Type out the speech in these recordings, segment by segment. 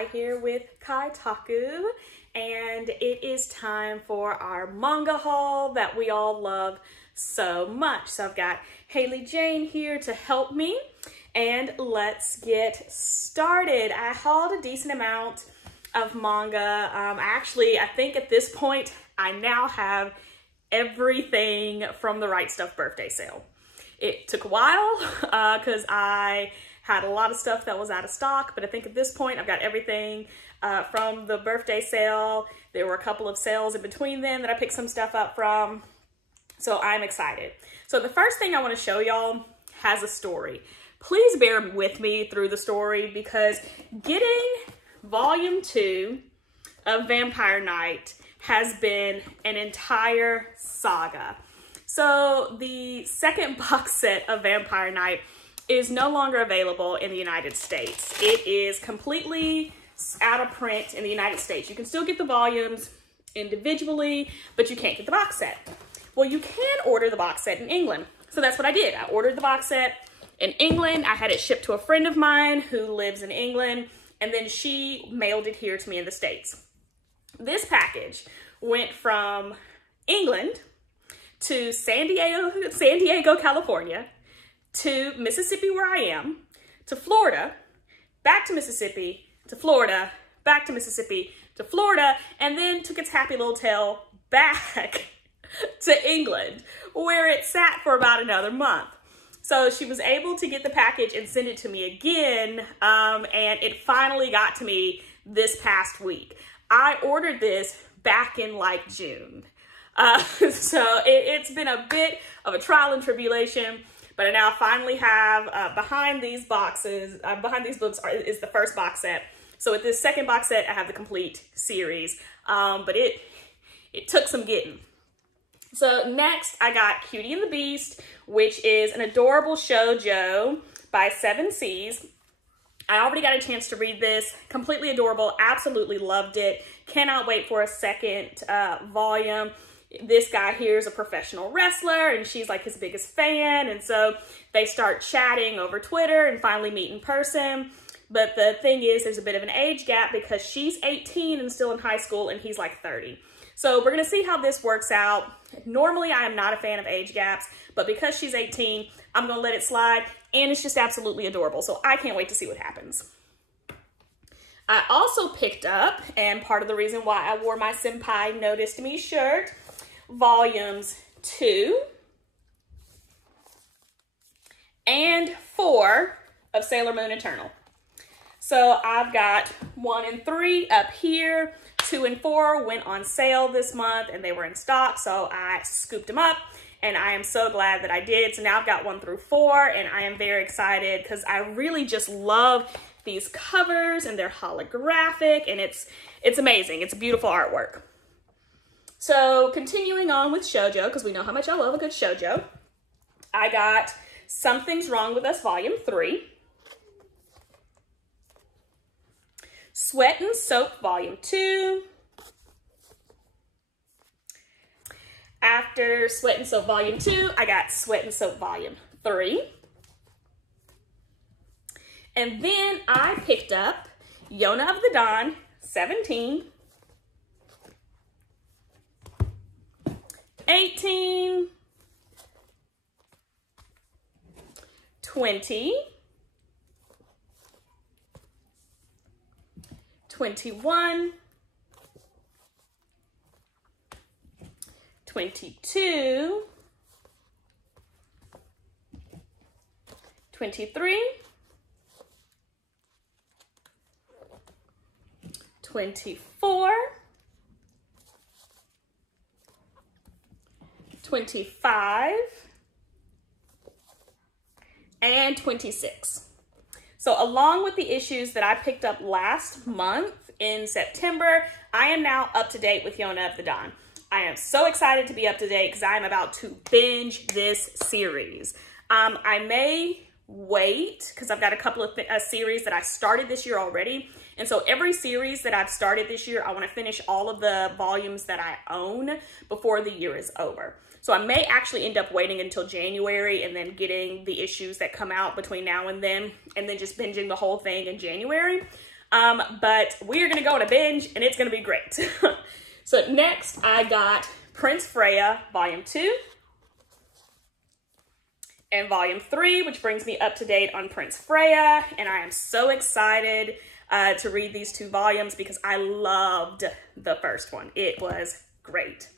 Kai here with Kaitaku, and it is time for our manga haul that we all love so much. So I've got Haley Jane here to help me, and let's get started. I hauled a decent amount of manga. I think at this point I now have everything from the Right Stuf birthday sale. It took a while because I had a lot of stuff that was out of stock, but I think at this point I've got everything from the birthday sale. There were a couple of sales in between then that I picked some stuff up from, so I'm excited. So the first thing I want to show y'all has a story. Please bear with me through the story because getting volume 2 of Vampire Knight has been an entire saga. So the second box set of Vampire Knight is no longer available in the United States. It is completely out of print in the United States. You can still get the volumes individually, but you can't get the box set. Well, you can order the box set in England. So that's what I did. I ordered the box set in England. I had it shipped to a friend of mine who lives in England, and then she mailed it here to me in the States. This package went from England to San Diego, California, to Mississippi where I am, to Florida, back to Mississippi, to Florida, back to Mississippi, to Florida, and then took its happy little tail back to England, where it sat for about another month. So she was able to get the package and send it to me again, and it finally got to me this past week. I ordered this back in like June. So it's been a bit of a trial and tribulation, but I now finally have behind these books is the first box set. So with this second box set, I have the complete series, but it took some getting. So next, I got Cutie and the Beast, which is an adorable shoujo by 7 Seas. I already got a chance to read this. Completely adorable. Absolutely loved it. Cannot wait for a second volume. This guy here is a professional wrestler, and she's like his biggest fan. And so they start chatting over Twitter and finally meet in person. But the thing is, there's a bit of an age gap because she's 18 and still in high school, and he's like 30. So we're going to see how this works out. Normally, I am not a fan of age gaps, but because she's 18, I'm going to let it slide. And it's just absolutely adorable. So I can't wait to see what happens. I also picked up, and part of the reason why I wore my Senpai Noticed Me shirt, volumes 2 and 4 of Sailor Moon Eternal. So I've got 1 and 3 up here. 2 and 4 went on sale this month and they were in stock, so I scooped them up, and I am so glad that I did. So now I've got 1 through 4, and I am very excited because I really just love these covers, and they're holographic, and it's amazing. It's beautiful artwork. So continuing on with shoujo, because we know how much I love a good shoujo, I got Something's Wrong with Us Volume 3, Sweat and Soap Volume 2. After Sweat and Soap Volume 2, I got Sweat and Soap Volume 3. And then I picked up Yona of the Dawn 17, 18, 20, 21, 22, 23, 24, 25, and 26. So along with the issues that I picked up last month in September, I am now up to date with Yona of the Dawn. I am so excited to be up to date because I am about to binge this series. I may wait because I've got a couple of series that I started this year already. And so every series that I've started this year, I want to finish all of the volumes that I own before the year is over. So I may actually end up waiting until January and then getting the issues that come out between now and then just binging the whole thing in January. but we're gonna go on a binge and it's gonna be great. So next I got Prince Freya Volume 2 and Volume 3, which brings me up to date on Prince Freya, and I am so excited to read these 2 volumes because I loved the first one. It was great.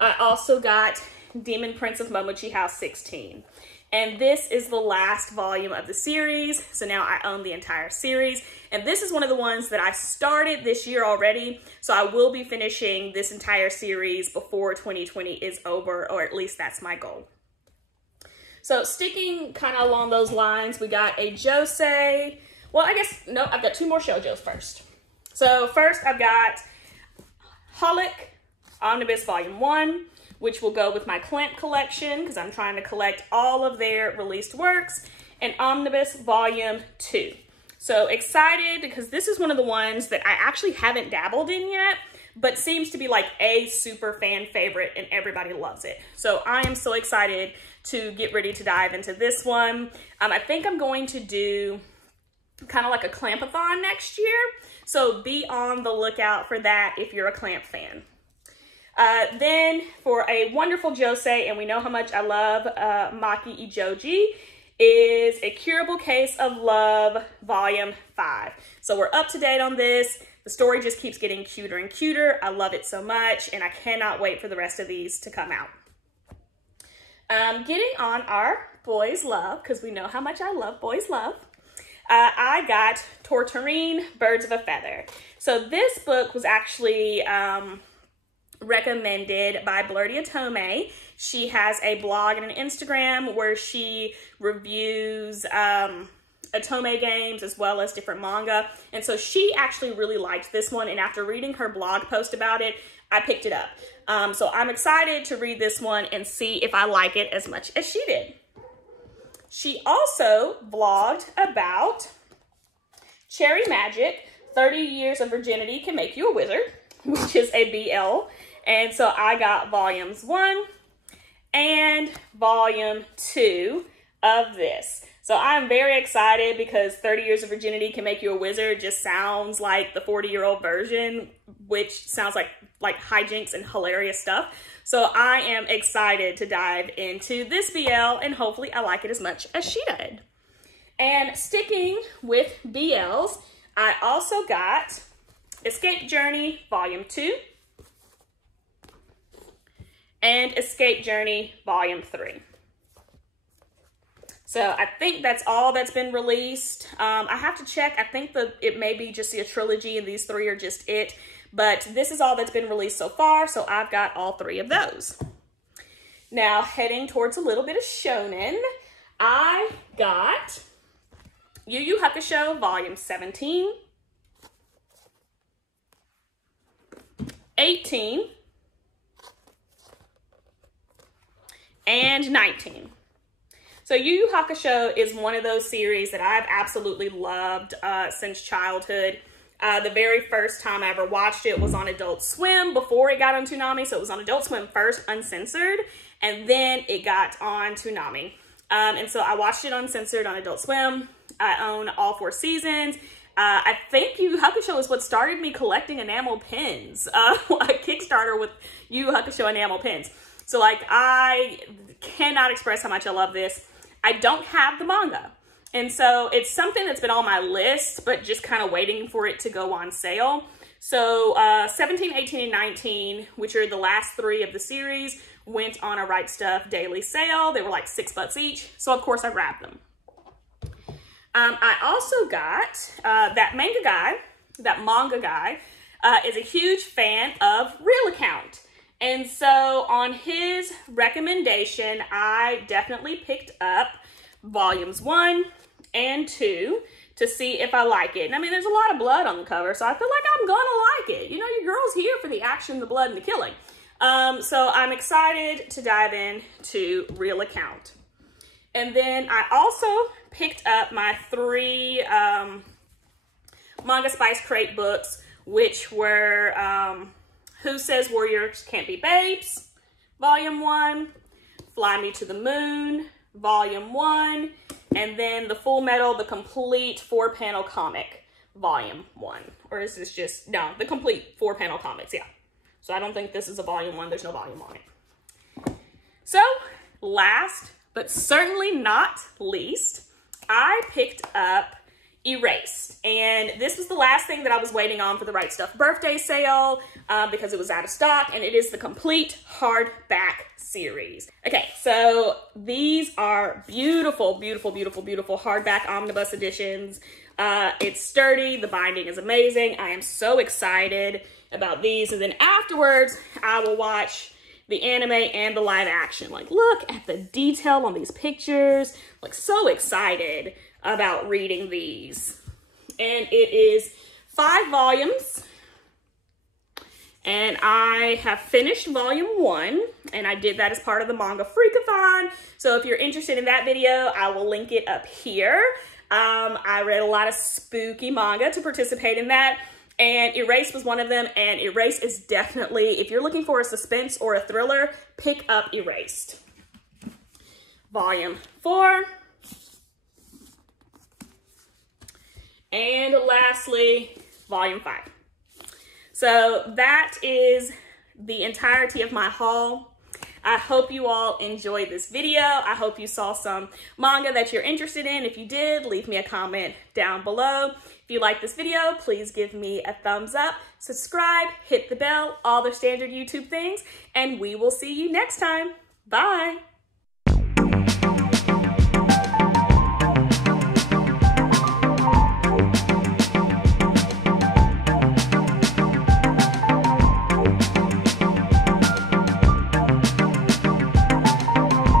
I also got Demon Prince of Momochi House 16. And this is the last volume of the series. So now I own the entire series. And this is one of the ones that I started this year already. So I will be finishing this entire series before 2020 is over, or at least that's my goal. So sticking kind of along those lines, we got a josei. Well, I guess, no, I've got 2 more shoujos first. So first I've got Holic Omnibus Volume 1, which will go with my Clamp collection because I'm trying to collect all of their released works, and Omnibus Volume 2. So excited because this is one of the ones that I actually haven't dabbled in yet, but seems to be like a super fan favorite and everybody loves it. So I am so excited to get ready to dive into this one. I think I'm going to do kind of like a Clampathon next year. So be on the lookout for that if you're a Clamp fan. Then for a wonderful josei, and we know how much I love Maki Ijoji, is A Curable Case of Love Volume 5. So we're up to date on this. The story just keeps getting cuter and cuter. I love it so much, and I cannot wait for the rest of these to come out. Getting on our boys love, because we know how much I love boys love. I got Torturine Birds of a Feather. So this book was actually recommended by Blurdy Atome. She has a blog and an Instagram where she reviews Atome games as well as different manga. And so she actually really liked this one, and after reading her blog post about it, I picked it up. So I'm excited to read this one and see if I like it as much as she did. She also vlogged about Cherry Magic, 30 Years of Virginity Can Make You a Wizard, which is a BL. And so I got volumes 1 and volume 2 of this. So I'm very excited because 30 Years of Virginity Can Make You a Wizard just sounds like the 40-year-old version, which sounds like hijinks and hilarious stuff. So I am excited to dive into this BL, and hopefully I like it as much as she did. And sticking with BLs, I also got Escape Journey Volume 2 and Escape Journey Volume 3. So I think that's all that's been released. I have to check. I think it may be just a trilogy and these 3 are just it. But this is all that's been released so far, so I've got all 3 of those. Now, heading towards a little bit of shonen, I got Yu Yu Hakusho Volume 17, 18, and 19. So Yu Yu Hakusho is one of those series that I've absolutely loved since childhood. The very first time I ever watched it was on Adult Swim before it got on Toonami. So it was on Adult Swim first, uncensored, and then it got on Toonami. And so I watched it uncensored on Adult Swim. I own all 4 seasons. I think Yu Yu Hakusho is what started me collecting enamel pins. A Kickstarter with Yu Yu Hakusho enamel pins. So like, I cannot express how much I love this. I don't have the manga. And so it's something that's been on my list, but just kind of waiting for it to go on sale. So 17, 18, and 19, which are the last 3 of the series, went on a Right Stuf daily sale. They were like $6 each. So of course I grabbed them. I also got that manga guy is a huge fan of Real Account. And so on his recommendation, I definitely picked up volumes 1 and 2 to see if I like it. And I mean, there's a lot of blood on the cover, so I feel like I'm gonna like it. You know, your girl's here for the action, the blood, and the killing. So I'm excited to dive into Real Account. And then I also picked up my 3 Manga Spice Crate books, which were Who Says Warriors Can't Be Babes, Volume 1, Fly Me to the Moon, Volume 1, and then the Full Metal, the complete 4-panel comic, volume 1. Or is this just, no, the complete 4-panel comics, yeah. So I don't think this is a volume 1. There's no volume on it. So last, but certainly not least, I picked up Erased. And this was the last thing that I was waiting on for the Right Stuff birthday sale because it was out of stock, and it is the complete hardback series. Okay, so these are beautiful, beautiful, beautiful, beautiful hardback omnibus editions. It's sturdy, the binding is amazing. I am so excited about these. And then afterwards, I will watch the anime and the live action. Like, look at the detail on these pictures. Like, so excited about reading these. And it is 5 volumes. And I have finished volume 1, and I did that as part of the Manga Freakathon. So if you're interested in that video, I will link it up here. I read a lot of spooky manga to participate in that, and Erased was one of them, and Erased is definitely, if you're looking for a suspense or a thriller, pick up Erased. Volume 4. And lastly, volume 5. So that is the entirety of my haul. I hope you all enjoyed this video. I hope you saw some manga that you're interested in. If you did, leave me a comment down below. If you like this video, please give me a thumbs up, subscribe, hit the bell, all the standard YouTube things, and we will see you next time. Bye.